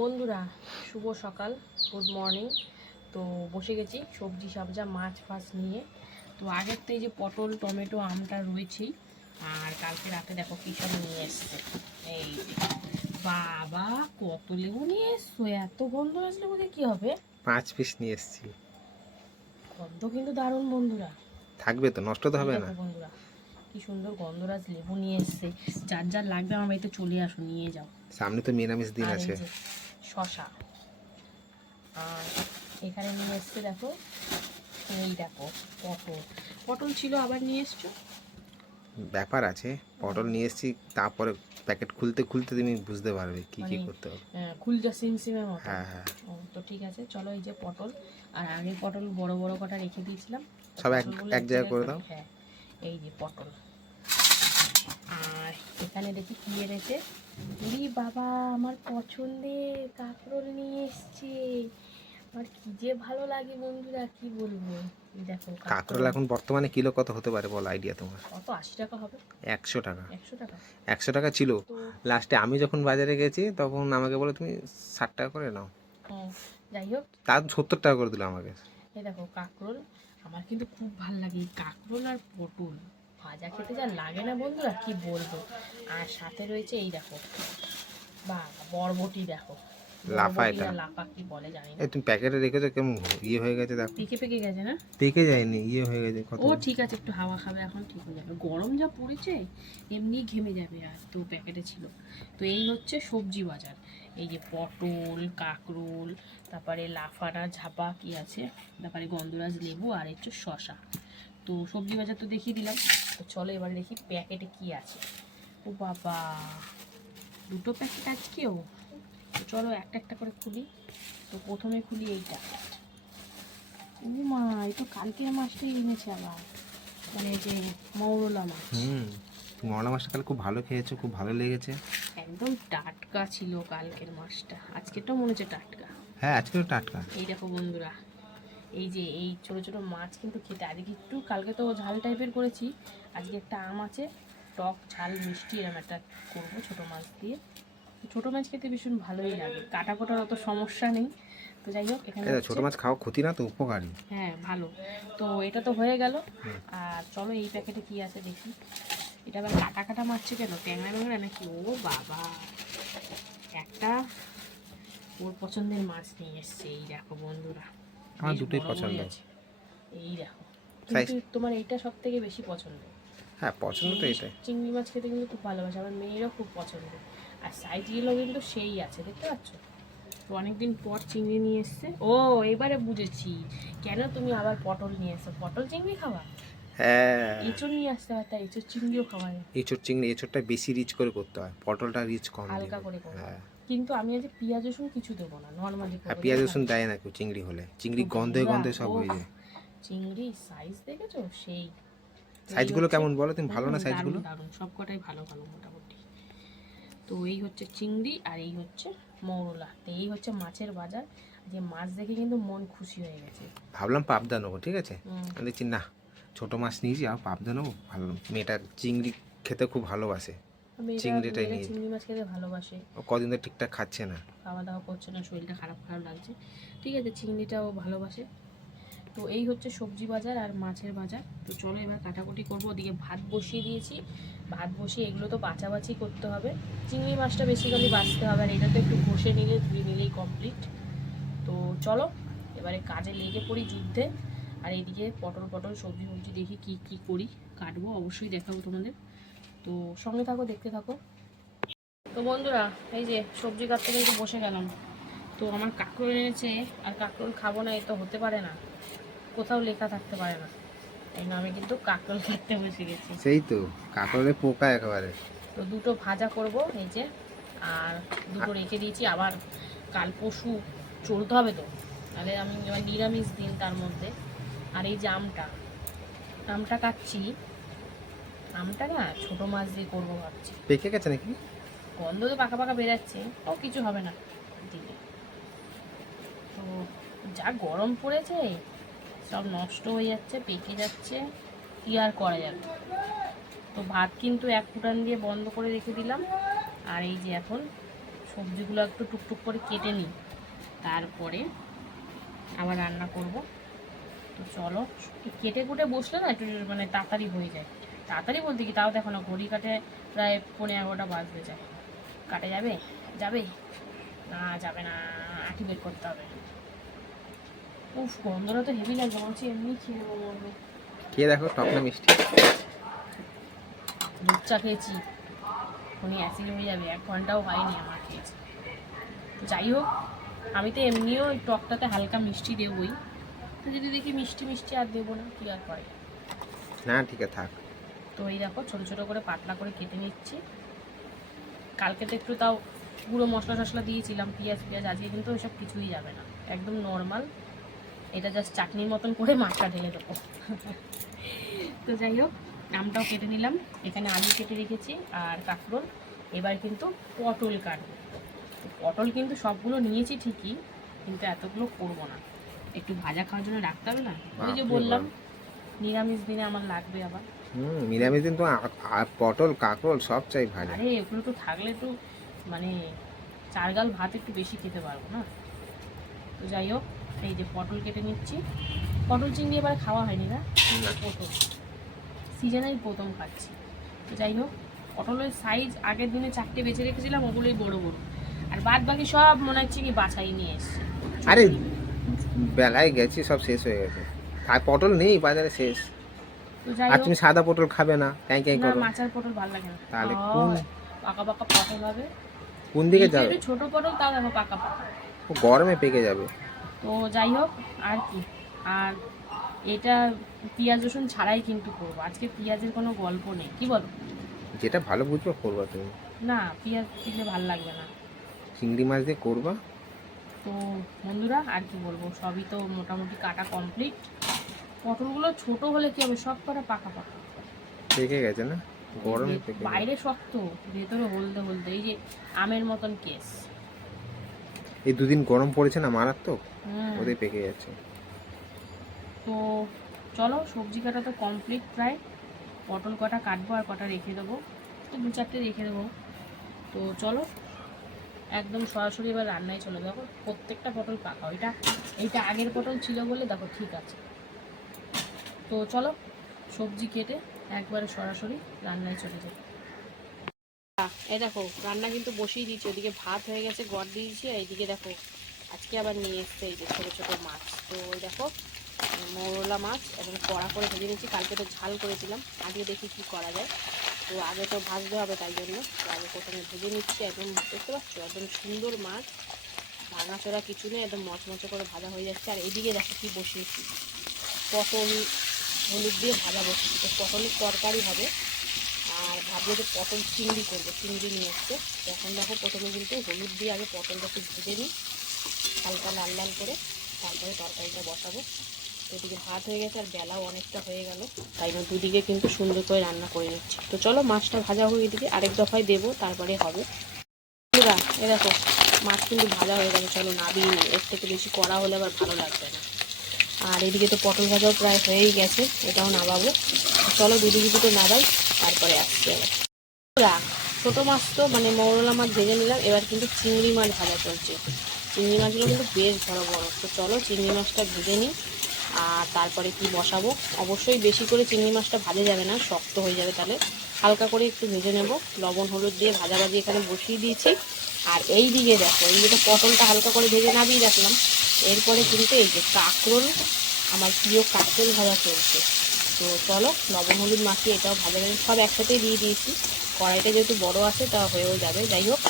বন্ধুরা শুভ সকাল good morning তো বসে গেছি সবজি সবজা মাছ ফাছ নিয়ে। তো আগের তো এই যে পটল টমেটো আমটা রয়েছেই আর কালকে রাতে দেখো কী সব নিয়ে এসছে। এই বাবা কত লেবু নিয়ে এসছো এত গন্ধ আসলে বোধহয় কি হবে? পাঁচ পিস নিয়ে এসেছি। গন্ধ কিন্তু দারুণ বন্ধুরা। থাকবে তো নষ্ট তো হবে না। বন্ধুরা কি সুন্দর গন্ধরাজ লেবু নিয়ে এসছে। যার যার লাগবে আমার বাড়িতে চলে আসো নিয়ে যাও। সামনে তো নিরামিষ দিন আছে। শশা। আর এখানে নিয়ে এসছে দেখো এই দেখো পটল। পটল ছিল আবার নিয়ে এসছো? ব্যাপার আছে পটল নিয়ে এসেছি তারপরে প্যাকেট খুলতে খুলতে তুমি বুঝতে পারবে কি কি মানে- করতে হবে। আহ, খুলজা সিমসিমের মতো। হ্যাঁ হ্যাঁ। তো ঠিক আছে চলো এই যে পটল। আর আগে পটল বড় বড় কটা রেখে দিয়েছিলাম। সব এক- এক জায়গায় করে দাও। হ্যাঁ এই যে পটল। আর এখানে দেখি কি এনেছে? উরি বাবা আমার পছন্দের কাঁকরোল নিয়ে এসছে। আমার কি যে ভালো লাগে বন্ধুরা কি বলব? দেখো কাঁকরোল। এখন বর্তমানে কিলো কত হতে পারে বল আইডিয়া তোমার? কত আশি টাকা হবে? একশো টাকা। একশো টাকা। একশো টাকা ছিল। লাস্টে আমি যখন বাজারে গেছি তখন আমাকে বলে তুমি ষাট টাকা করে নাও। যাই হোক। তার সত্তর টাকা করে দিল আমাকে। এই দেখো কাঁকরোল আমার কিন্তু খুব ভালো লাগে। কাঁকরোল আর পটল। ভাজা খেতে যা লাগে না বন্ধুরা কি বলব? আর সাথে রয়েছে এই দেখো বা বরবটি দেখো। লাফা এটা। লাফা কি বলে জানি না। এই তুমি প্যাকেটে রেখেছো কেমন ইয়ে হয়ে গেছে দেখো। পেকে পেকে গেছে না? পেকে যায়নি ইয়ে হয়ে গেছে কত ও ঠিক আছে একটু হাওয়া খাবে এখন ঠিক হয়ে যাবে। গরম যা পড়েছে এমনি ঘেমে যাবে আর তো প্যাকেটে ছিল। তো এই হচ্ছে সবজি বাজার। এই যে পটল কাঁকরোল তারপরে লাফানা ঝাপা কি আছে? তারপরে গন্ধরাজ লেবু আর হচ্ছে শশা তো সবজি বাজার তো দেখিয়ে দিলাম। তো চলো এবার দেখি প্যাকেটে কি আছে। ও বাবা দুটো প্যাকেট আজকেও তো চলো একটা একটা করে খুলি। তো প্রথমে খুলি এইটা। ও মা এই তো কালকের মাছটাই এনেছে আবার। মানে যে মৌরলা মাছ। হুম তুমি মলা মাছটা কাল খুব ভালো খেয়েছো খুব ভালো লেগেছে। একদম টাটকা ছিল কালকের মাছটা। আজকেরটাও মনে হচ্ছে টাটকা। হ্যাঁ আজকে টাটকা। এই দেখো বন্ধুরা এই যে এই ছোট ছোট মাছ কিন্তু খেতে। আজকে একটু কালকে তো ঝাল টাইপের করেছি। আজকে একটা আম আছে টক ঝাল মিষ্টি এরম একটা করব ছোটো মাছ দিয়ে। ছোট মাছ খেতে ভীষণ ভালোই লাগে। কাটা কোটার অত সমস্যা নেই। তো যাই হোক এখানে ছোট মাছ খাওয়া ক্ষতি না তো উপকারী। হ্যাঁ ভালো। তো এটা তো হয়ে গেল। আর চলো এই প্যাকেটে কি আছে দেখি। এটা আবার কাটা কাটা মারছে কেন? ট্যাংরা ম্যাংরা নাকি? ও বাবা! একটা ওর পছন্দের মাছ নিয়ে এসছে। এই দেখো বন্ধুরা। আমার দুটোই পছন্দ। এই দেখো। তোমার এইটা সব থেকে বেশি পছন্দ? হ্যাঁ পছন্দ তো এটাই। চিংড়ি মাছ খেতে কিন্তু খুব ভালোবাসে আমার মেয়েরও খুব পছন্দ। আর সাইজগুলো কিন্তু সেই আছে দেখতে পাচ্ছ? তো অনেকদিন পর চিংড়ি নিয়ে এসছে। ও এবারে বুঝেছি। কেন তুমি আবার পটল নিয়ে এসছো পটল চিংড়ি খাওয়া হ্যাঁ। এঁচড় নিয়ে আসতে পারতা এঁচড় চিংড়িও খাওয়া যায়। এঁচড় চিংড়ি এঁচড়টা বেশি রিচ করে করতে হয়। পটলটা রিচ কম হালকা। করে। হ্যাঁ। কিন্তু আমি আজ পেঁয়াজ রসুন কিছু দেবো না নর্মালি পেঁয়াজ রসুন দেয় না কেউ চিংড়ি হলে। চিংড়ি গন্ধে গন্ধে সব হয়ে যায়। চিংড়ি সাইজ দেখেছ? সেই সাইজগুলো কেমন বলো তুমি? ভালো না সাইজগুলো দারুণ দারুণ সব কটাই ভালো ভালো মোটামুটি। তো এই হচ্ছে চিংড়ি আর এই হচ্ছে মৌরলা। তো এই হচ্ছে মাছের বাজার। যে মাছ দেখে কিন্তু মন খুশি হয়ে গেছে। ভাবলাম পাবদা নেব ঠিক আছে? দেখছি না ছোট মাছ নিয়েছি আর পাবদা নেব? ভালো মেয়েটা চিংড়ি খেতে খুব ভালোবাসে। চিংড়িটাই নিয়ে- চিংড়ি মাছ খেতে ভালোবাসে। ও কদিন ধরে ঠিকঠাক খাচ্ছে না। খাওয়া দাওয়া করছে না শরীরটা খারাপ খারাপ লাগছে। ঠিক আছে চিংড়িটাও ভালোবাসে। তো এই হচ্ছে সবজি বাজার আর মাছের বাজার। তো চলো এবার কাটাকুটি করব ওদিকে ভাত বসিয়ে দিয়েছি। ভাত বসিয়ে এগুলো তো বাছাবাছি করতে হবে। চিংড়ি মাছটা বেসিক্যালি বাঁচতে হবে আর এটা তো একটু ঘষে নিলে ধুয়ে নিলেই কমপ্লিট তো চলো এবারে কাজে লেগে পড়ি যুদ্ধে। আর এইদিকে পটল পটল সবজি সবজি দেখি কি কি করি। কাটবো অবশ্যই দেখাবো তোমাদের। তো সঙ্গে থাকো দেখতে থাকো। তো বন্ধুরা এই যে সবজি কাটতে কিন্তু বসে গেলাম। তো আমার কাঁকরোল এনেছে আর কাঁকরোল খাব না এ তো হতে পারে না। কোথাও লেখা থাকতে পারে না। এই না আমি কিন্তু কাঁকরোল কাটতে বসে গেছি। সেই তো কাকড়ে পোকা একেবারে। তো দুটো ভাজা করব এই যে আর দুটো রেখে দিয়েছি। আবার কাল পশু চলতে হবে তো। তাহলে আমি নিরামিষ দিন তার মধ্যে। আর এই যে আমটা আমটা কাটছি। আমটা না ছোটো মাছ দিয়ে করব ভাবছি। পেকে গেছে নাকি? গন্ধ তো পাকা পাকা বেরাচ্ছে ও কিছু হবে না। দিলে তো যা গরম পড়েছে সব নষ্ট হয়ে যাচ্ছে পেকে যাচ্ছে কি আর করা যাবে? তো ভাত কিন্তু এক ফুটান দিয়ে বন্ধ করে রেখে দিলাম। আর এই যে এখন সবজিগুলো একটু টুকটুক করে কেটে নিই। তারপরে আবার রান্না করব। তো চলো কেটে কুটে বসলে না একটু মানে তাড়াতাড়ি হয়ে যায়। তাড়াতাড়ি বলতে কি তাও দেখো না ঘড়ি কাটে প্রায় পনেরো এগারোটা বাজতে যায় কাটে যাবে? যাবে? না যাবে না আটি বের করতে হবে। উফ গন্ধটা তো হেভি লাগবে মনে হচ্ছে এমনি খেয়ে নেব মনে খেয়ে দেখো টক না মিষ্টি? দুধ চা খেয়েছি। উনি অ্যাসিড হয়ে যাবে এক ঘন্টাও হয়নি আমার খেয়েছি যাই হোক আমি তো এমনিও ওই টকটাতে হালকা মিষ্টি দেবই। যদি দেখি মিষ্টি মিষ্টি আর দেবো না কি আর করে না ঠিক আছে থাক। তো এই দেখো ছোটো ছোটো করে পাতলা করে কেটে নিচ্ছি। কালকে তো একটু তাও পুরো মশলা টশলা দিয়েছিলাম পেঁয়াজ পেঁয়াজ আজকে কিন্তু ওইসব কিছুই যাবে না। একদম নর্মাল এটা জাস্ট চাটনির মতন করে মাছটা ঢেলে দেবো। তো যাই হোক আমটাও কেটে নিলাম। এখানে আলু কেটে রেখেছি আর কাঁকরোল। এবার কিন্তু পটল কাটবো। পটল কিন্তু সবগুলো নিয়েছি ঠিকই কিন্তু এতগুলো করব না। একটু ভাজা খাওয়ার জন্য রাখতে হবে না? ওই যে বললাম নিরামিষ দিনে আমার লাগবে আবার। হুম নিরামিষ দিন তো পটল কাঁকরোল সব চাই ভাজা আরে এগুলো তো থাকলে একটু মানে চারগাল ভাত একটু বেশি খেতে পারব না? তো যাই হোক এই যে পটল কেটে নিচ্ছি। পটল চিংড়ি এবার খাওয়া হয়নি না। প্রথম। সিজনেই প্রথম খাচ্ছি। তো যাই হোক পটলের সাইজ আগের দিনে চারটে বেছে রেখেছিলাম ওগুলোই বড় বড়। আর বাদ বাকি সব মনে হচ্ছে কি বাছাই নিয়ে এসছে। আরে বেলায় গেছি সব শেষ হয়ে গেছে। আর পটল নেই বাজারে শেষ। তো আর তুমি সাদা পটল খাবে না কাই না করো। মাচার পটল ভালো লাগে না। তাহলে কোন পাকা পাকা পটল হবে। কোন দিকে যাবে? ছোট পটল তাও দেখো পাকা পাকা গরমে পেকে যাবে। তো যাই হোক আর কি। আর এটা পেঁয়াজ রসুন ছাড়াই কিন্তু করব। আজকে পেঁয়াজের কোনো গল্প নেই। কি বলো? যেটা ভালো বুঝবে করবা তুমি। না পেঁয়াজ দিলে ভালো লাগবে না। চিংড়ি মাছ দিয়ে করবা? তো বন্ধুরা আর কি বলব? সবই তো মোটামুটি কাটা কমপ্লিট পটলগুলো ছোট হলে কি হবে? সব কটা পাকা পাকা। পেকে গেছে না? গরমে পেকে বাইরে শক্ত ভেতরে হলদে হলদে। এই যে আমের মতন কেস। এই দুদিন গরম পড়েছে না মারাত্মক? ওদের পেকে যাচ্ছে তো চলো সবজি কাটা তো কমপ্লিট প্রায়। পটল কটা কাটবো আর কটা রেখে দেবো। তো দু চারটে রেখে দেবো। তো চলো একদম সরাসরি এবার রান্নায় চলে যাব। প্রত্যেকটা পটল পাকা। ওইটা এইটা আগের পটল ছিল বলে দেখো ঠিক আছে। তো চলো, সবজি কেটে একবারে সরাসরি রান্নায় চলে যাব এই দেখো, রান্না কিন্তু বসিয়ে দিয়েছি। ওদিকে ভাত হয়ে গেছে, গড় দিয়েছি, আর এইদিকে দেখো, আজকে আবার নিয়ে এসছে এই যে ছোটো ছোটো মাছ। তো ওই দেখো, মৌরলা মাছ এবং কড়া করে ভেজে নিয়েছি। কালকে তো ঝাল করেছিলাম, আজকে দেখি কি করা যায়। তো আগে তো ভাজতে হবে, তাই জন্য তো আগে প্রথমে ভেজে নিচ্ছি। একদম দেখতে পাচ্ছ, একদম সুন্দর মাছ। ভাঙাচোরা কিছু নেই, একদম মচমচে করে ভাজা হয়ে যাচ্ছে। আর এদিকে দেখো কি বসিয়েছি, পটল হলুদ দিয়ে ভাজা বসিয়েছি তো পটলের তরকারি হবে। আর ভাবলো যে পটল চিংড়ি করব, চিংড়ি নিয়ে এসছে। এখন দেখো প্রথমে কিন্তু হলুদ দিয়ে আগে পটলটা একটু ভেজে নিই। হালকা লাল লাল করে তারপরে তরকারিটা বসাবো। এদিকে ভাত হয়ে গেছে আর বেলাও অনেকটা হয়ে গেল। তাই জন্য দুদিকে কিন্তু সুন্দর করে রান্না করে নিচ্ছি। তো চলো মাছটা ভাজা হয়ে এদিকে। আরেক দফায় দেবো, তারপরে হবে। এ দেখো, মাছ কিন্তু ভাজা হয়ে গেছে। চলো নাবিয়ে নিই। এর থেকে বেশি কড়া হলে আবার ভালো লাগবে না। আর এদিকে তো পটল ভাজাও প্রায় হয়েই গেছে, এটাও নামাবো। চলো দুদিকে দুটো নাবাই তারপরে আসছি আবার। ছোটো মাছ তো মানে মৌরলা মাছ ভেজে নিলাম, এবার কিন্তু চিংড়ি মাছ ভাজা চলছে। চিংড়ি মাছগুলো কিন্তু বেশ বড় বড়। তো চলো চিংড়ি মাছটা ভেজে নিই, আর তারপরে কি বসাবো? অবশ্যই বেশি করে চিংড়ি মাছটা ভাজা যাবে না, শক্ত হয়ে যাবে তাহলে। হালকা করে একটু ভেজে নেব। লবণ, হলুদ দিয়ে ভাজাভাজি এখানে বসিয়ে দিয়েছি। আর এই দিকে দেখো, এই দিকে পটলটা হালকা করে ভেজে নামিয়ে রাখলাম এরপরে কিন্তু এই যে কাঁকরোল, আমার প্রিয় কাঁকরোল ভাজা চলছে। তো চলো লবণ হলুদ মাখিয়ে এটাও ভাজা ভেজে সব একসাথেই দিয়ে দিয়েছি। কড়াইটা যেহেতু বড় আছে, তা হয়েও যাবে। যাই হোক,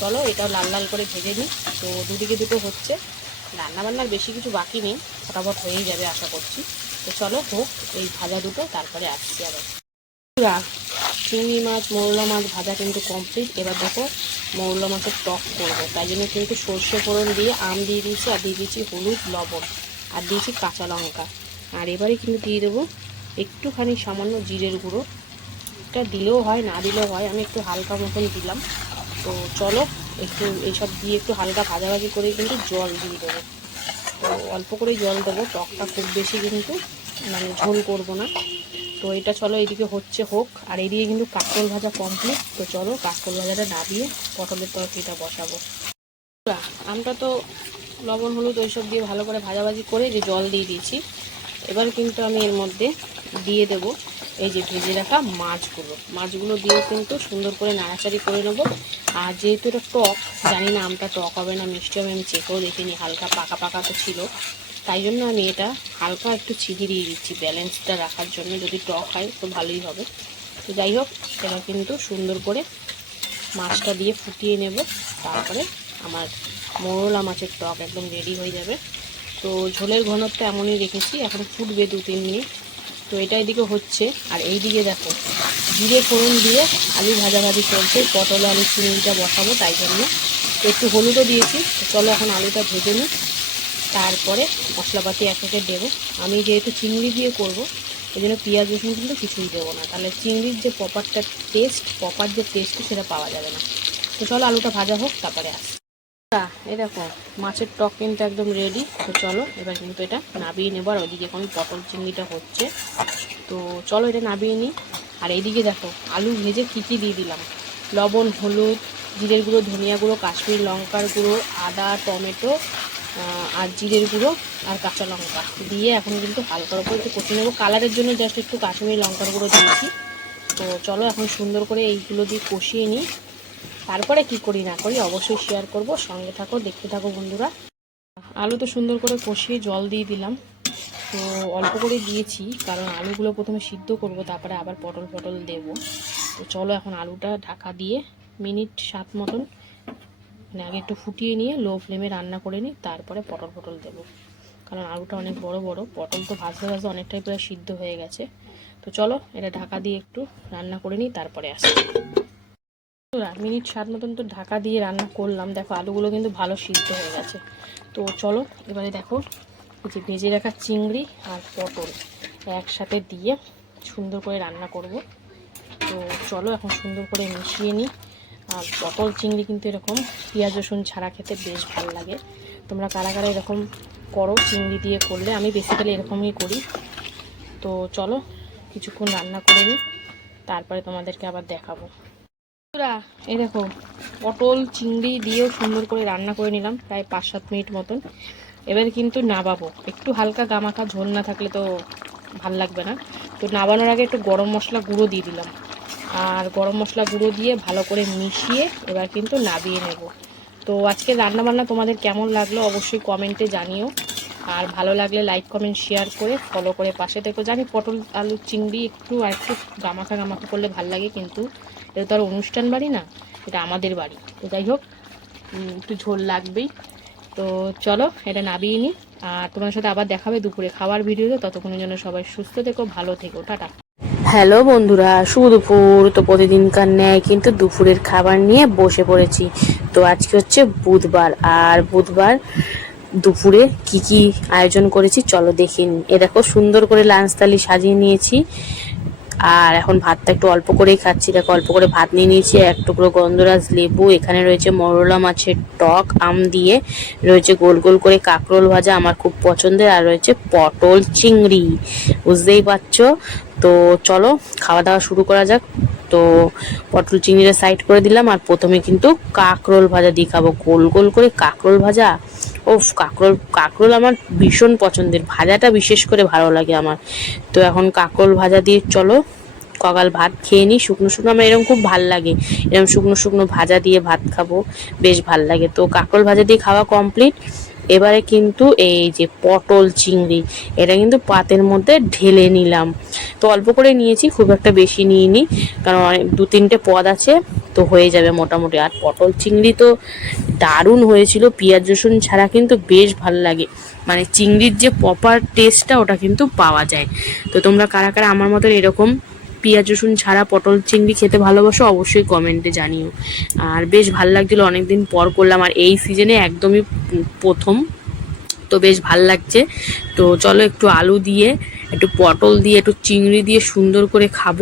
চলো, এটাও লাল লাল করে ভেজে নিই। তো দুদিকে দুটো হচ্ছে। রান্না বান্নার বেশি কিছু বাকি নেই। ফটাফট হয়েই যাবে, আশা করছি। তো চলো, হোক, এই ভাজা দুটো, তারপরে আসছি আবার। চিংড়ি মাছ, মৌরলা মাছ ভাজা কিন্তু কমপ্লিট এবার দেখো মৌরলা মাছের টক করব। তাই জন্য কিন্তু সর্ষে ফোড়ন দিয়ে আম দিয়ে দিয়েছি, আর দিয়ে দিয়েছি হলুদ লবণ, আর দিয়েছি কাঁচা লঙ্কা। আর এবারে কিন্তু দিয়ে দেবো একটুখানি সামান্য জিরের গুঁড়ো। এটা দিলেও হয়, না দিলেও হয়, আমি একটু হালকা মতন দিলাম। তো চলো একটু এইসব দিয়ে একটু হালকা ভাজাভাজি করে কিন্তু জল দিয়ে দেবো। তো অল্প করে জল দেবো, টকটা খুব বেশি কিন্তু মানে ঝোল করব না। তো এটা চলো এদিকে হচ্ছে হোক। আর এদিকে কিন্তু কাঁকরোল ভাজা কমপ্লিট তো চলো কাঁকরোল ভাজাটা নাবিয়ে পটলের তরকারিটা বসাবো। আমটা তো লবণ, হলুদ ওইসব দিয়ে ভালো করে ভাজাভাজি করে যে জল দিয়ে দিয়েছি। এবার কিন্তু আমি এর মধ্যে দিয়ে দেব এই যে ভেজে রাখা মাছগুলো। মাছগুলো দিয়ে কিন্তু সুন্দর করে নাড়াচাড়ি করে নেব। আর যেহেতু এটা টক, জানি না আমটা টক হবে না, মিষ্টি হবে, আমি চেকেও দেখিনি, হালকা পাকা পাকা তো ছিল। তাই জন্য আমি এটা হালকা একটু চিনি দিয়ে দিচ্ছি, ব্যালেন্সটা রাখার জন্য। যদি টক হয় তো ভালোই হবে। তো যাই হোক এটা কিন্তু সুন্দর করে মাছটা দিয়ে ফুটিয়ে নেব। তারপরে আমার মোরলা মাছের টক একদম রেডি হয়ে যাবে। তো ঝোলের ঘনত্ব এমনই রেখেছি, এখন ফুটবে দু তিন মিনিট। তো এটা এদিকে হচ্ছে, আর এই দিকে দেখো, জিরে ফোড়ন দিয়ে আলু ভাজাভাজি চলছে, পটল, আলু, চিনিটা বসাবো, তাই জন্য একটু হলুদও দিয়েছি। চলো এখন আলুটা ভেজে নিই। তারপরে মশলাপাতি এক একে দেবো। আমি যেহেতু চিংড়ি দিয়ে করব এই জন্য পেঁয়াজ, রসুন কিন্তু কিছুই দেবো না। তাহলে চিংড়ির যে পপারটা টেস্ট পপার যে টেস্ট সেটা পাওয়া যাবে না। তো চলো আলুটা ভাজা হোক, তারপরে আস দেখো, মাছের টক কিন্তু একদম রেডি তো চলো, এবার কিন্তু এটা নাবিয়ে নেব। আর ওইদিকে এখন পটল চিংড়িটা হচ্ছে। তো চলো এটা নাবিয়ে নিই। আর এইদিকে দেখো, আলু ভেজে কী কী দিয়ে দিলাম? লবণ, হলুদ, জিরের গুঁড়ো, ধনিয়া গুঁড়ো, কাশ্মীর লঙ্কার গুঁড়ো, আদা, টমেটো আর জিরের গুঁড়ো আর কাঁচা লঙ্কা দিয়ে এখন কিন্তু হালকার উপর একটু কষিয়ে নেব। কালারের জন্য জাস্ট একটু কাশ্মীর লঙ্কার গুঁড়ো দিয়েছি। তো চলো এখন সুন্দর করে এইগুলো দিয়ে কষিয়ে নিই। তারপরে কি করি না করি অবশ্যই শেয়ার করব। সঙ্গে থাকো, দেখতে থাকো বন্ধুরা। আলু তো সুন্দর করে কষিয়ে জল দিয়ে দিলাম। তো অল্প করে দিয়েছি, কারণ আলুগুলো প্রথমে সিদ্ধ করব, তারপরে আবার পটল পটল দেব। তো চলো এখন আলুটা ঢাকা দিয়ে মিনিট সাত মতন মানে আগে একটু ফুটিয়ে নিয়ে লো ফ্লেমে রান্না করে নিই, তারপরে পটল পটল দেবো। কারণ আলুটা অনেক বড় বড়, পটল তো ভাজতে ভাজতে অনেকটাই প্রায় সিদ্ধ হয়ে গেছে। তো চলো, এটা ঢাকা দিয়ে একটু রান্না করে নিই, তারপরে আসি মিনিট সাত মতন তো ঢাকা দিয়ে রান্না করলাম। দেখো, আলুগুলো কিন্তু ভালো সিদ্ধ হয়ে গেছে। তো চলো, এবারে দেখো যে ভেজে রাখা চিংড়ি আর পটল একসাথে দিয়ে সুন্দর করে রান্না করব। তো চলো, এখন সুন্দর করে মিশিয়ে নিই। আর পটল চিংড়ি কিন্তু এরকম পেঁয়াজ রসুন ছাড়া খেতে বেশ ভালো লাগে। তোমরা কারা কারা এরকম করো চিংড়ি দিয়ে করলে আমি বেসিক্যালি এরকমই করি। তো চলো কিছুক্ষণ রান্না করে নিই তারপরে তোমাদেরকে আবার দেখাবো। বন্ধুরা, এই দেখো পটল চিংড়ি দিয়েও সুন্দর করে রান্না করে নিলাম প্রায় পাঁচ সাত মিনিট মতন। এবার কিন্তু নাবাবো। একটু হালকা গামাখা ঝোল না থাকলে তো ভালো লাগবে না। তো নাবানোর আগে একটু গরম মশলা গুঁড়ো দিয়ে দিলাম। আর গরম মশলা গুঁড়ো দিয়ে ভালো করে মিশিয়ে এবার কিন্তু নাবিয়ে নেব। তো আজকে রান্না বান্না তোমাদের কেমন লাগল অবশ্যই কমেন্টে জানিও। আর ভালো লাগলে লাইক, কমেন্ট, শেয়ার করে ফলো করে পাশে থেকো। জানি পটল, আলু, চিংড়ি একটু আর একটু গামাখা গামাখা করলে ভালো লাগে কিন্তু এটা তো আর অনুষ্ঠান বাড়ি না, এটা আমাদের বাড়ি। তো যাই হোক একটু ঝোল লাগবেই। তো চলো, এটা নাবিয়ে নিই আর তোমার সাথে আবার দেখাবে দুপুরে খাওয়ার ভিডিওতে। ততক্ষণের জন্য সবাই সুস্থ থেকো, ভালো থেকো। টাটা। হ্যালো বন্ধুরা, শুভ দুপুর। তো প্রতিদিনকার ন্যায় কিন্তু দুপুরের খাবার নিয়ে বসে পড়েছি। তো আজকে হচ্ছে বুধবার, আর বুধবার দুপুরে কি কি আয়োজন করেছি চলো দেখে নিই। এ দেখো, সুন্দর করে লাঞ্চ থালি সাজিয়ে নিয়েছি। আর এখন ভাতটা একটু অল্প করেই খাচ্ছি। দেখো, অল্প করে ভাত নিয়ে নিয়েছি। এক টুকরো গন্ধরাজ লেবু, এখানে রয়েছে মরলা মাছের টক, আম দিয়ে রয়েছে গোল গোল করে কাঁকরোল ভাজা, আমার খুব পছন্দের। আর রয়েছে পটল চিংড়ি। বুঝতেই পারছ? তো চলো, খাওয়া দাওয়া শুরু করা যাক। তো পটল চিংড়িটা সাইড করে দিলাম, আর প্রথমে কিন্তু কাঁকরোল ভাজা দিয়ে খাব। গোল গোল করে কাঁকরোল ভাজা? ও কাঁকরোল কাঁকরোল আমার ভীষণ পছন্দের। ভাজাটা বিশেষ করে ভালো লাগে আমার। তো এখন কাঁকরোল ভাজা দিয়ে চলো, কগাল ভাত খেয়ে নিই। শুকনো শুকনো আমার এরকম খুব ভালো লাগে। এরকম শুকনো শুকনো ভাজা দিয়ে ভাত খাব, বেশ ভালো লাগে। তো কাঁকরোল ভাজা দিয়ে খাওয়া কমপ্লিট এবারে কিন্তু এই যে পটল চিংড়ি, এটা কিন্তু পাতের মধ্যে ঢেলে নিলাম। তো অল্প করে নিয়েছি, খুব একটা বেশি নিইনি, কারণ অনেক, দু তিনটে পদ আছে, তো হয়ে যাবে মোটামুটি। আর পটল চিংড়ি তো দারুণ হয়েছিল, পেঁয়াজ, রসুন ছাড়া কিন্তু বেশ ভালো লাগে। মানে চিংড়ির যে প্রপার টেস্টটা ওটা কিন্তু পাওয়া যায়। তো তোমরা কারা কারা আমার মতন এরকম পেঁয়াজ, রসুন ছাড়া পটল, চিংড়ি খেতে ভালোবাসো, অবশ্যই কমেন্টে জানিও। আর বেশ ভালো লাগছিল, অনেকদিন পর করলাম, আর এই সিজনে একদমই প্রথম, তো বেশ ভালো লাগছে। তো চলো একটু আলু দিয়ে, একটু পটল দিয়ে, একটু চিংড়ি দিয়ে সুন্দর করে খাব।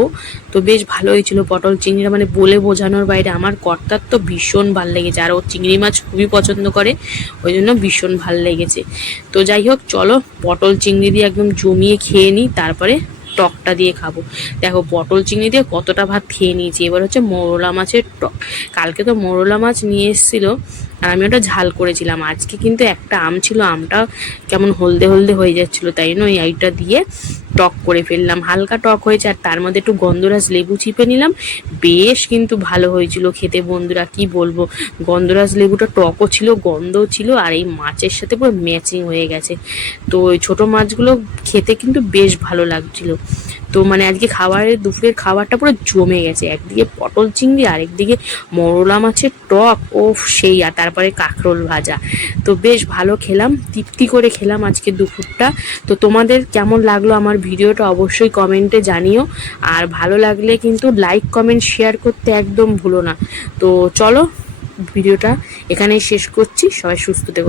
তো বেশ ভালো হয়েছিল পটল, চিংড়িটা মানে বলে বোঝানোর বাইরে আমার কর্তার তো ভীষণ ভালো লেগেছে, আর ও চিংড়ি মাছ খুবই পছন্দ করে, ওই জন্য ভীষণ ভালো লেগেছে। তো যাই হোক, চলো পটল, চিংড়ি দিয়ে একদম জমিয়ে খেয়ে নিই, তারপরে টকটা দিয়ে খাব। দেখো, পটল চিংড়ি দিয়ে কতটা ভাত খেয়ে নিয়েছি। এবার হচ্ছে মোরলা মাছের টক। কালকে তো মোরলা মাছ নিয়ে এসেছিল। আর আমি ওটা ঝাল করেছিলাম। আজকে কিন্তু একটা আম ছিল, আমটা কেমন হলদে হলদে হয়ে যাচ্ছিল, তাই জন্য ওই আইটা দিয়ে টক করে ফেললাম। হালকা টক হয়েছে, আর তার মধ্যে একটু গন্ধরাজ লেবু চিপে নিলাম। বেশ কিন্তু ভালো হয়েছিল খেতে বন্ধুরা, কি বলব? গন্ধরাজ লেবুটা টকও ছিল, গন্ধও ছিল, আর এই মাছের সাথে পুরো ম্যাচিং হয়ে গেছে। তো ওই ছোটো মাছগুলো খেতে কিন্তু বেশ ভালো লাগছিল। তো মানে আজকে খাবারের দুপুরের খাবারটা পুরো জমে গেছে। একদিকে পটল চিংড়ি আর একদিকে মরলা মাছের টক ও সেই, আর তারপরে কাঁকরোল ভাজা। তো বেশ ভালো খেলাম, তৃপ্তি করে খেলাম আজকে দুপুরটা। তো তোমাদের কেমন লাগল আমার ভিডিওটা অবশ্যই কমেন্টে জানিও। আর ভালো লাগলে কিন্তু লাইক, কমেন্ট, শেয়ার করতে একদম ভুলো না। তো চলো, ভিডিওটা এখানেই শেষ করছি। সবাই সুস্থ থেকো।